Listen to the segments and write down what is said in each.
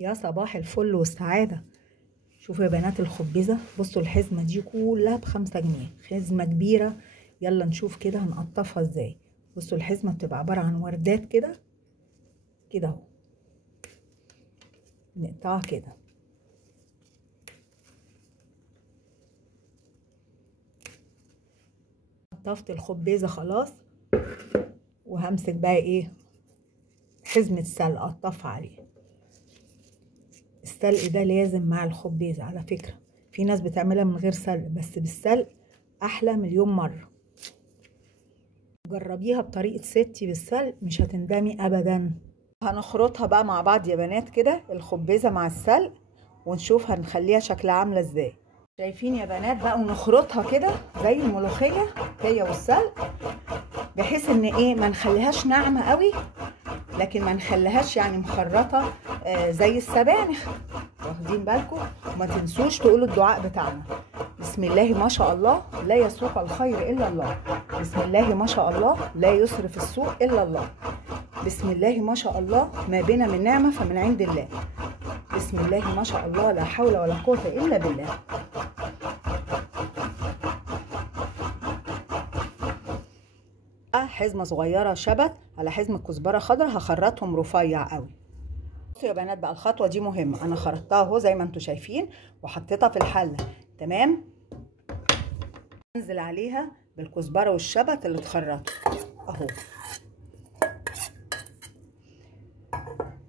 يا صباح الفل والسعادة. شوفوا يا بنات الخبزة، بصوا الحزمة دي كلها ب5 جنيه، حزمة كبيرة. يلا نشوف كده هنقطفها ازاي. بصوا الحزمة بتبقى عبارة عن وردات كده كده اهو، نقطعها كده. قطفت الخبزة خلاص، وهمسك بقى ايه، حزمة سلق اقطفها عليه. السلق ده لازم مع الخبزة على فكرة، في ناس بتعملها من غير سلق، بس بالسلق احلى مليون مرة. جربيها بطريقة ستي بالسلق مش هتندمي ابدا. هنخرطها بقى مع بعض يا بنات كده، الخبزة مع السلق، ونشوف هنخليها شكلها عاملة ازاي. شايفين يا بنات بقى، ونخرطها كده زي الملوخية هي والسلق، بحيث ان ايه ما نخليهاش ناعمة قوي، لكن ما نخليهاش يعني مخرطة زي السبانخ. واخدين بالكم؟ وما تنسوش تقولوا الدعاء بتاعنا: بسم الله ما شاء الله لا يسوق الخير الا الله، بسم الله ما شاء الله لا يصرف السوء الا الله، بسم الله ما شاء الله ما بنا من نعمة فمن عند الله، بسم الله ما شاء الله لا حول ولا قوة إلا بالله. حزمة صغيرة شبت على حزمة كزبرة خضراء، هخرطهم رفيع قوي. بصوا يا بنات بقى، الخطوة دي مهمة. أنا خرطتها اهو زي ما انتوا شايفين، وحطيتها في الحلة تمام. انزل عليها بالكزبرة والشبت اللي اتخرطوا اهو،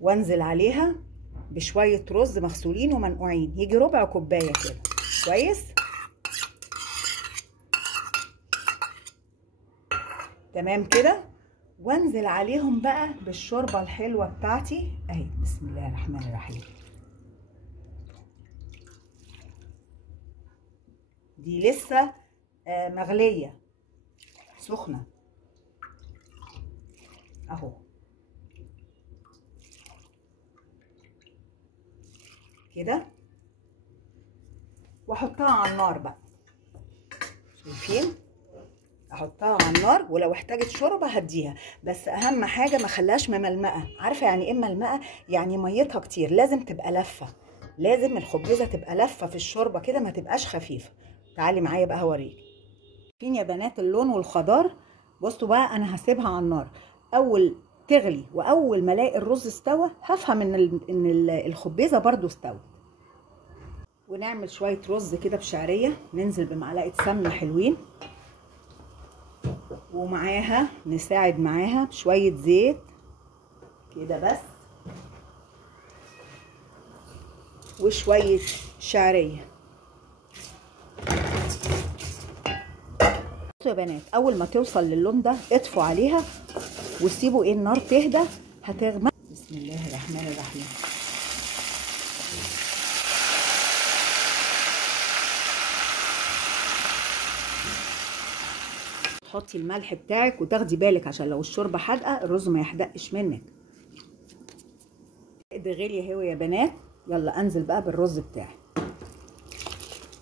وانزل عليها بشوية رز مغسولين ومنقوعين، يجي ربع كوباية كده كويس تمام كده. وانزل عليهم بقى بالشوربة الحلوة بتاعتي اهي، بسم الله الرحمن الرحيم. دي لسه مغلية سخنة اهو كده، واحطها على النار بقى. شايفين؟ احطها على النار، ولو احتاجت شوربه هديها، بس اهم حاجه ما خليهاش مملمقه. عارفه يعني ايه مملمقه؟ يعني ميتها كتير، لازم تبقى لفه، لازم الخبزه تبقى لفه في الشوربه كده، ما تبقاش خفيفه. تعالي معايا بقى هوريك. فين يا بنات اللون والخضار؟ بصوا بقى، انا هسيبها على النار اول تغلي، واول ما الاقي الرز استوى هفهم ان الخبزه برده استوت. ونعمل شويه رز كده بشعريه، ننزل بمعلقه سمنه حلوين، ومعاها نساعد معاها بشوية زيت كده بس، وشوية شعرية. بصوا يا بنات، أول ما توصل للون ده اطفوا عليها وسيبوا ايه النار تهدى، هتغمق. بسم الله الرحمن الرحيم. حطي الملح بتاعك وتاخدي بالك عشان لو الشوربه حادقه الرز ما يحدقش منك. ده غلي اهو يا بنات. يلا انزل بقى بالرز بتاعي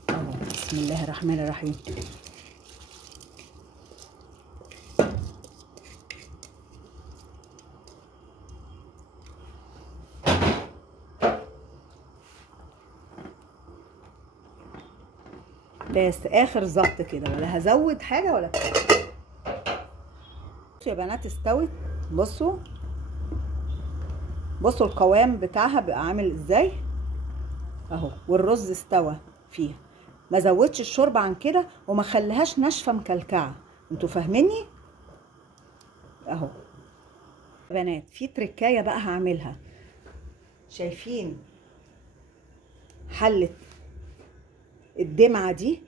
اهو، بسم الله الرحمن الرحيم. بس اخر ظبط كده، ولا هزود حاجه ولا بتاع. بصوا يا بنات استوت، بصوا بصوا القوام بتاعها بقى عامل ازاي اهو، والرز استوى فيها. ما زودش الشوربه عن كده، وما خليهاش ناشفه مكلكعه. انتوا فاهميني اهو يا بنات. في تركايه بقى هعملها. شايفين حله الدمعه دي؟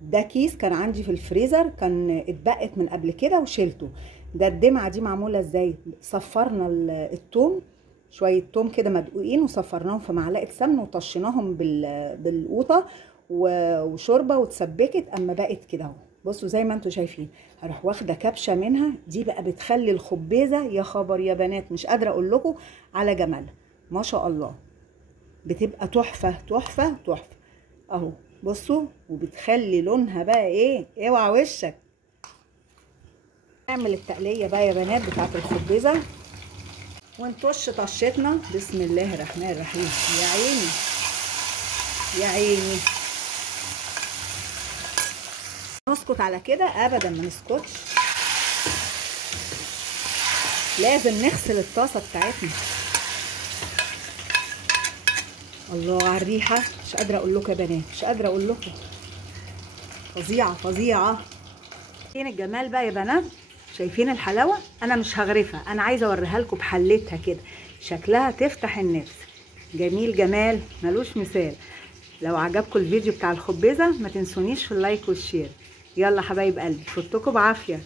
ده كيس كان عندي في الفريزر، كان اتبقت من قبل كده وشيلته. ده الدمعه دي معموله ازاي؟ صفرنا الثوم، شويه ثوم كده مدقوقين، وصفرناهم في معلقه سمن، وطشيناهم بالقوطه وشوربه، واتسبكت اما بقت كده اهو. بصوا زي ما انتوا شايفين، هروح واخده كبشه منها. دي بقى بتخلي الخبيزه يا خبر يا بنات، مش قادره اقول لكم على جمالها ما شاء الله، بتبقى تحفه تحفه تحفه اهو. بصوا، وبتخلي لونها بقى ايه، اوعى وشك. نعمل التقليه بقى يا بنات بتاعت الخبزه. ونطش طشتنا. بسم الله الرحمن الرحيم. يا عيني يا عيني. نسكت على كده؟ ابدا ما نسكتش، لازم نغسل الطاسه بتاعتنا. الله على الريحه، مش قادره اقول لكم يا بنات، مش قادره اقول لكم، فظيعه فظيعه. شايفين الجمال بقى يا بنات؟ شايفين الحلاوه؟ انا مش هغرفها، انا عايزه اوريها لكم بحلتها كده، شكلها تفتح النفس. جميل جمال ملوش مثال. لو عجبكم الفيديو بتاع الخبيزه ما تنسونيش في اللايك والشير. يلا حبايب قلبي، فوتكم بعافيه.